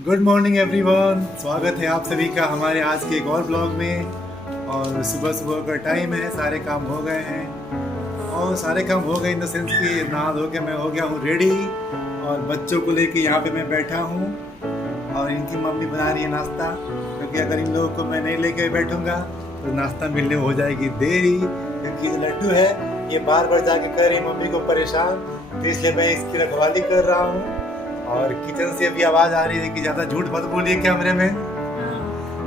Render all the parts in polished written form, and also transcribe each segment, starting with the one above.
Good morning everyone, स्वागत है आप सभी का हमारे आज के एक और ब्लॉग में। और सुबह सुबह का टाइम है, सारे काम हो गए हैं और सारे काम हो गए इन द सेंस कि नहा धो के मैं हो गया हूँ रेडी और बच्चों को लेके यहाँ पे मैं बैठा हूँ और इनकी मम्मी बना रही है नाश्ता, क्योंकि अगर इन लोगों को मैं नहीं लेके बैठूँगा तो नाश्ता मिलने में हो जाएगी देरी, क्योंकि लड्डू है ये बार बार जाके कर रही मम्मी को परेशान, तो इसलिए मैं इसकी रखवाली कर रहा हूँ। और किचन से अभी आवाज़ आ रही है कि ज़्यादा झूठ मत बोलिए कैमरे में।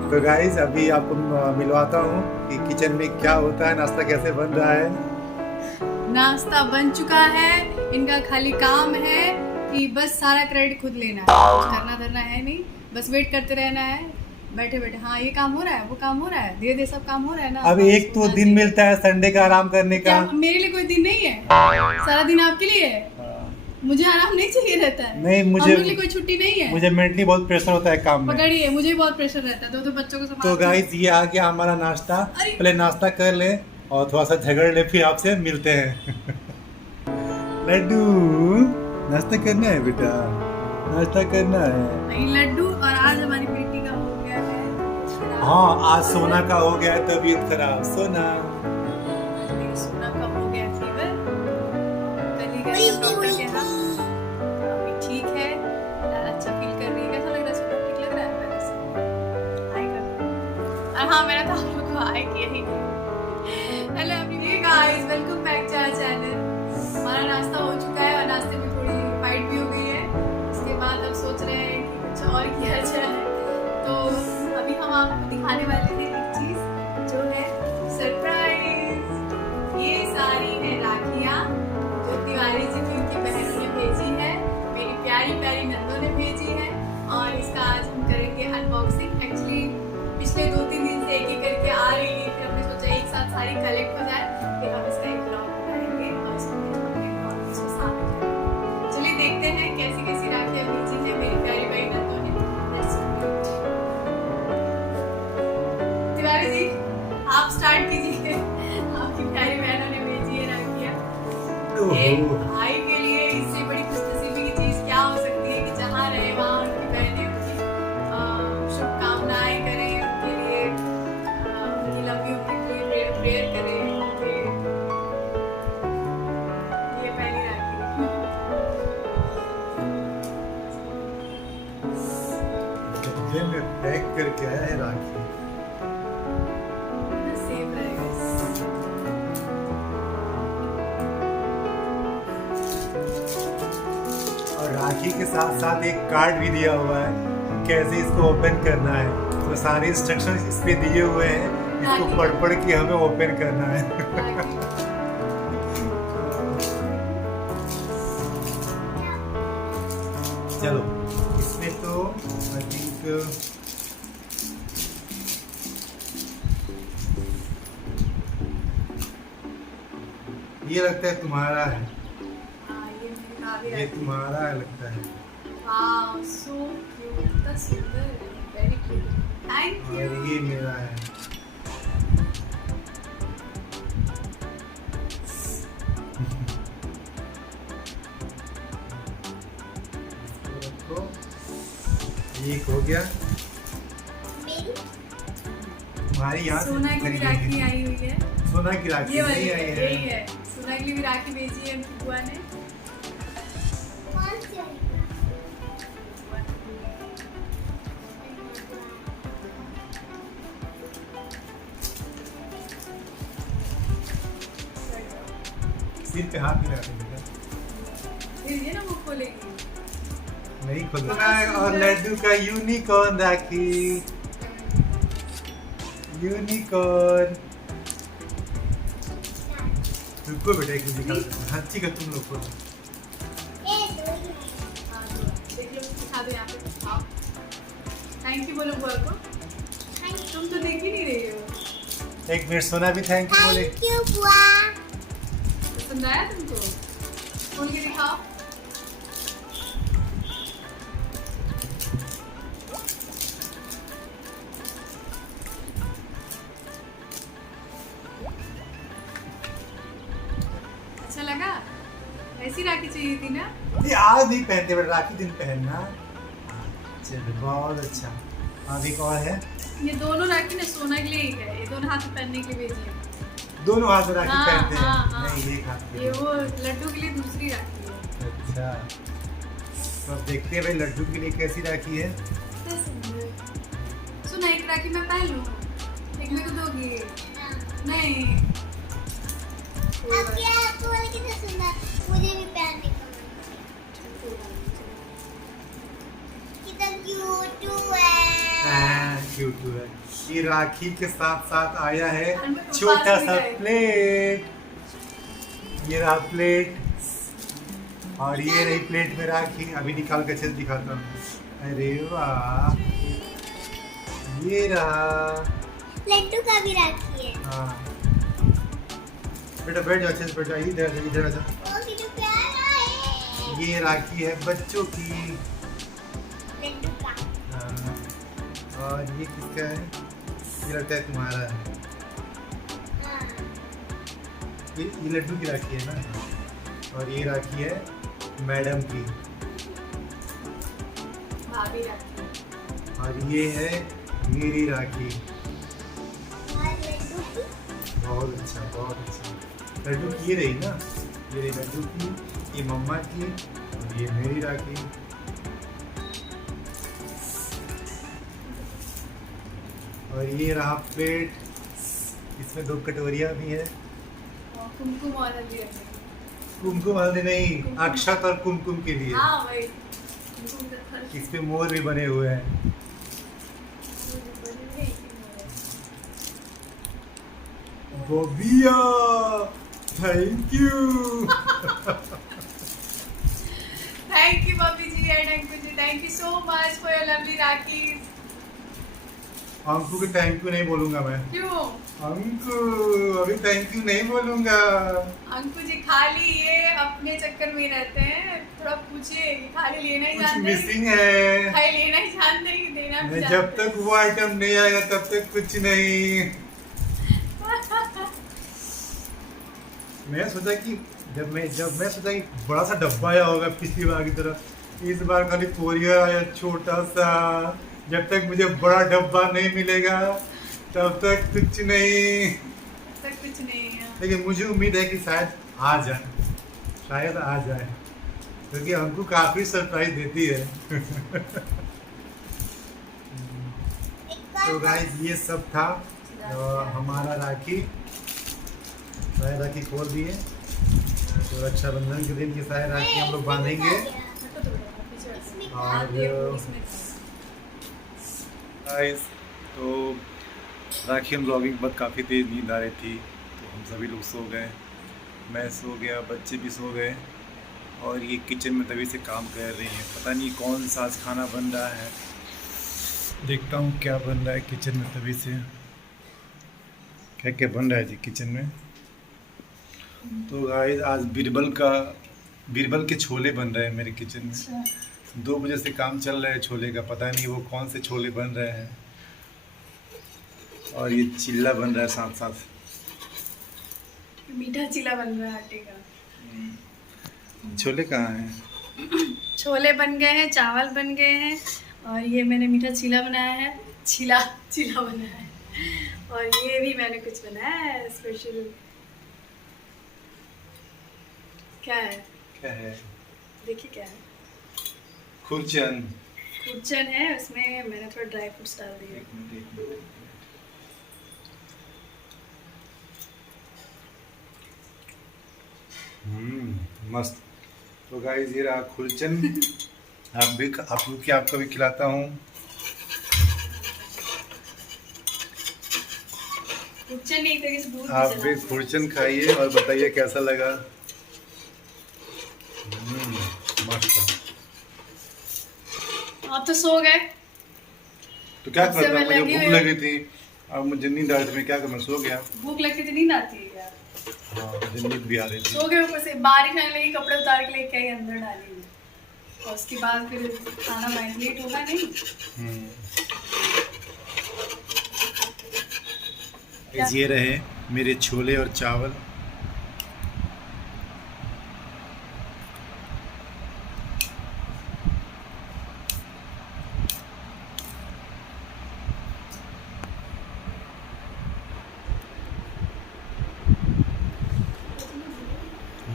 तो गाइस अभी आपको मिलवाता हूँ कि किचन में क्या होता है, नाश्ता कैसे बन रहा है। नाश्ता बन चुका है, इनका खाली काम है कि बस सारा क्रेडिट खुद लेना है, कुछ करना धरना है नहीं, बस वेट करते रहना है बैठे बैठे। हाँ ये काम हो रहा है, वो काम हो रहा है, धीरे धीरे सब काम हो रहा है ना। अब एक तो दिन मिलता है संडे का आराम करने का। मेरे लिए कोई दिन नहीं है, सारा दिन आपके लिए है। मुझे आराम नहीं चाहिए रहता है। नहीं, मुझे हम लोग लिए कोई छुट्टी नहीं है। मुझे मेंटली बहुत प्रेशर होता है काम में। पकड़िए, मुझे बहुत प्रेशर रहता है तो बच्चों को तो गाइस ये आ गया हमारा नाश्ता, पहले नाश्ता कर ले और थोड़ा सा झगड़ ले, फिर आपसे मिलते हैं। लड्डू नाश्ता करना है बेटा, नाश्ता करना है। लड्डू और आज हमारी बेटी का हो गया है। हाँ आज सोना का हो गया है तबीयत खराब। सोना सोना का हो गया फीवर, कल ही गए डॉक्टर के यहाँ, अभी ठीक है, अच्छा फील कर रही है। कैसा लग रहा है सोना, ठीक लग रहा है पहले से? हाय कर। और हाँ मैंने तो आप लोग को हाय किया ही नहीं। Hello everyone guys, welcome back to our channel. हमारा नाश्ता हो चुका है और नाश्ते में थोड़ी फाइट भी हो गई है, उसके बाद अब सोच रहे हैं कि कुछ और किया जाए। तो अभी हम आपको दिखाने वाले हैं एक चीज जो है सरप्राइज। ये सारी है राखियाँ जो तिवारी जी की उनकी बहनों ने भेजी है, मेरी प्यारी प्यारी नंदों ने भेजी है, और इसका आज हम करेंगे अनबॉक्सिंग। एक्चुअली पिछले 2-3 दिन से एक एक करके आ रही थी, फिर हमने सोचा एक साथ सारी कलेक्ट हो जाए, फिर हम इसका एक ब्लॉग बनाएंगे और इसको साथ में जाएंगे। चलिए देखते हैं कैसी कैसी राखियाँ भेजी है मेरी प्यारी प्यारी नंदों ने। तिवारी जी आप स्टार्ट कीजिए, आपकी प्यारी बहनों ने भेजी है राखियाँ। एक भाई के लिए इससे बड़ी खुशनसीबी की चीज क्या हो सकती है कि जहाँ रहे वहाँ उनकी बहनें उनकी शुभकामनाएं करें, उनके लिए उनकी लव यू के लिए प्रेयर करें। ये पहली राखी डब्बे में पैक करके आया है राखी। सेव रहेगा। और राखी के साथ साथ एक कार्ड भी दिया हुआ है कैसे इसको ओपन करना है, तो सारे इंस्ट्रक्शन इस पे दिए हुए हैं, इसको पढ़ पढ़ के हमें ओपन करना है। चलो इसमें तो आई थिंक ये लगता है तुम्हारा है, ये तुम्हारा है लगता है। वाओ सो क्यूट, इतना सुंदर है, वेरी क्यूट, थैंक यू। और ये मेरा है। एक हो गया, तुम्हारी यहाँ सोना की भी राखी आई हुई है। सोना की राखी ये वाली नहीं आई है। यही है, सोना की भी राखी भेजी है उनकी बुआ ने। सिर पे हाथ मिला दे बेटा, ये ना वो खोलेगी, नहीं खोलना है। और लड्डू का यूनिकॉर्न राखी, यूनिकॉर्न। रुको बेटा एक दिखा, हंसी का तुम लोग को देख लो, दिखा दो यहाँ पे। आओ थैंक यू बोलो बुआ को। तुम तो देख ही नहीं रही हो। एक मिनट सोना भी थैंक यू बोले। पसंद आया तुमको? खोल के दिखाओ। अच्छा लगा? ऐसी राखी चाहिए थी ना? ये आज नहीं पहनते बेटा, राखी दिन पहनना। चलो बहुत अच्छा। अब एक और है, ये दोनों राखी ना सोना के लिए ही है, ये दोनों हाथ में पहनने के लिए भेजी है। दोनों हाथ में राखी हाँ, पहनते हैं? हाँ। नहीं, एक हाथ ये में। वो लड्डू के लिए दूसरी राखी है। अच्छा, तो अब देखते हैं भाई लड्डू के लिए कैसी राखी है। सुना, एक राखी मैं पहन लूँ, एक मेरे को दोगी? नहीं, अब क्या आपको वाला कितना सुंदर, मुझे भी पहनने का मन है। कितना क्यूट है। क्यूट है। ये राखी के साथ साथ आया है और मेरे को छोटा पास सा भी गए। प्लेट। ये रहा प्लेट, और ये रही प्लेट में राखी। अभी निकाल के चल दिखाता हूँ। अरे वाह, ये रहा। लड्डू का भी राखी है। हाँ बेटा बैठ जाओ, अच्छे से बैठ जाओ, इधर इधर आ जाओ। ओ कितना प्यारा है। ये राखी है बच्चों की। लड्डू का। हाँ, और ये किसका है? ये लगता है तुम्हारा है। हाँ। ये लड्डू की राखी है ना। और ये राखी है मैडम की। भाभी राखी। और ये है मेरी राखी। और लड्डू की। बहुत अच्छा, बहुत अच्छा। लड्डू की ये रही ना, ये रही लड्डू की, ये मम्मा की, और ये मेरी राखी। और ये रहा प्लेट, इसमें 2 कटोरियाँ भी है। और कुमकुम और हल्दी रखने की। कुमकुम हल्दी नहीं, अक्षत और कुमकुम के लिए। हाँ वही, कुमकुम का फर्क। इस पे मोर भी बने हुए हैं। बोबिया, thank you. Thank you, Bobby ji and Anku ji. Thank you so much for your lovely Rakis. Anku को थैंक यू नहीं बोलूंगा मैं। क्यों? अंकु, अभी थैंक यू नहीं बोलूंगा। अंकु जी खाली ये अपने चक्कर में रहते हैं, थोड़ा पूछिए, खाली लेना ही कुछ जानते हैं, मिसिंग है। खाली लेना ही जानते हैं, देना भी मैं जानते जब तक वो आइटम नहीं आएगा तब तक कुछ नहीं। मैं सोचा कि जब मैं सोचा कि बड़ा सा डब्बा आया होगा पिछली बार की तरह, इस बार खाली कोरियर आया छोटा सा। जब तक मुझे बड़ा डब्बा नहीं मिलेगा तब तक कुछ नहीं। तक कुछ नहीं है। लेकिन मुझे उम्मीद है कि शायद आ जाए, शायद आ जाए, क्योंकि हमको काफी सरप्राइज देती है। तो गाइस ये सब था हमारा राखी। सारे राखी खोल दिए, तो रक्षाबंधन के दिन ये सारे राखी हम लोग बांधेंगे। और गाइस तो राखी हम ब्लॉगिंग के बाद काफ़ी तेज़ नींद आ रही थी, तो हम सभी लोग सो गए। मैं सो गया, बच्चे भी सो गए, और ये किचन में तभी से काम कर रही हैं। पता नहीं कौन सा आज खाना बन रहा है, देखता हूँ क्या बन रहा है किचन में। तभी से क्या क्या बन रहा है जी किचन में। तो गाइस आज बीरबल के छोले बन रहे हैं मेरे किचन में। 2 बजे से काम चल रहा है छोले का, पता नहीं वो कौन से छोले बन रहे हैं। और ये चिल्ला बन रहा है साथ साथ, मीठा चिल्ला बन रहा है आटे का। छोले कहाँ हैं? छोले बन गए हैं, चावल बन गए हैं, और ये मैंने मीठा चिल्ला बनाया है, चिल्ला बनाया है, और ये भी मैंने कुछ बनाया है स्पेशल। क्या है? क्या है? देखिए क्या है। खुरचन है, उसमें मैंने थोड़ा ड्राई फ्रूट्स डाल दिए। एक मिनट। मस्त। तो गाइस ये रहा खुरचन। आपको भी खिलाता हूँ। खुरचन नहीं, तरीके से दूध आप भी खुरचन खाइए और बताइए कैसा लगा। मस्त। आप तो सो गए, तो क्या अब से करता, मैं मुझे लगी भूख हुई लगी थी, अब मुझे नींद आ रही थी, मैं क्या करूँ, सो गया। भूख लगती तो नींद आती है यार। हाँ मुझे नींद भी आ रही थी। सो गए, ऊपर से बारिश आने लगी, कपड़े उतार के लेके आई अंदर डाली, और उसके बाद फिर खाना मैरिनेट होगा नहीं। ये रहे मेरे छोले और चावल।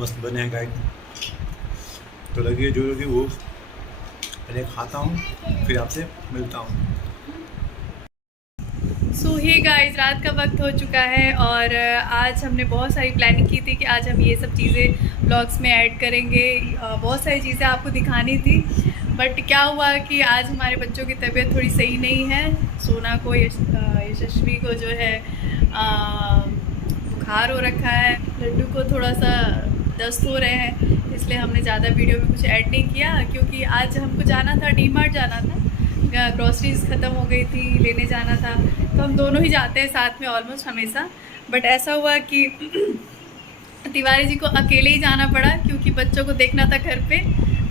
मस्त बने हैं गाइस। तो लगी जो कि वो पहले खाता हूँ फिर आपसे मिलता हूँ। सो हे गाइस, रात का वक्त हो चुका है और आज हमने बहुत सारी प्लानिंग की थी कि आज हम ये सब चीज़ें ब्लॉग्स में ऐड करेंगे। बहुत सारी चीज़ें आपको दिखानी थी, बट क्या हुआ कि आज हमारे बच्चों की तबीयत थोड़ी सही नहीं है। सोना को, यशस्वी को जो है बुखार हो रखा है, लड्डू को थोड़ा सा दस्त हो रहे हैं, इसलिए हमने ज़्यादा वीडियो में कुछ ऐड नहीं किया। क्योंकि आज हमको जाना था, डीमार्ट जाना था, ग्रॉसरीज ख़त्म हो गई थी, लेने जाना था। तो हम दोनों ही जाते हैं साथ में ऑलमोस्ट हमेशा, बट ऐसा हुआ कि तिवारी जी को अकेले ही जाना पड़ा क्योंकि बच्चों को देखना था घर पे,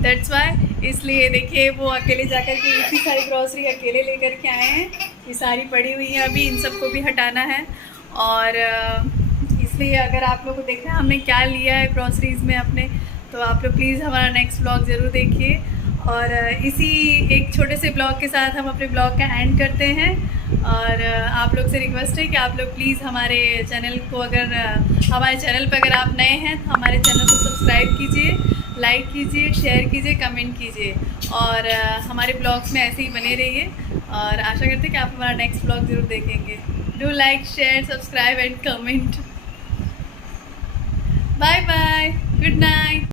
दैट्स वाई। इसलिए देखिए वो अकेले जाकर के इतनी सारी ग्रॉसरी अकेले लेकर के आए हैं। ये सारी पड़ी हुई है, अभी इन सबको भी हटाना है। और इसलिए अगर आप लोगों को देखना है हमने क्या लिया है ग्रॉसरीज़ में अपने, तो आप लोग प्लीज़ हमारा नेक्स्ट ब्लॉग ज़रूर देखिए। और इसी एक छोटे से ब्लॉग के साथ हम अपने ब्लॉग का एंड करते हैं। और आप लोग से रिक्वेस्ट है कि आप लोग प्लीज़ हमारे चैनल को, अगर हमारे चैनल पर अगर आप नए हैं तो हमारे चैनल को सब्सक्राइब कीजिए, लाइक कीजिए, शेयर कीजिए, कमेंट कीजिए और हमारे ब्लॉग्स में ऐसे ही बने रहिए। और आशा करते हैं कि आप हमारा नेक्स्ट ब्लॉग ज़रूर देखेंगे। Do like, share, subscribe and comment. Bye bye, good night.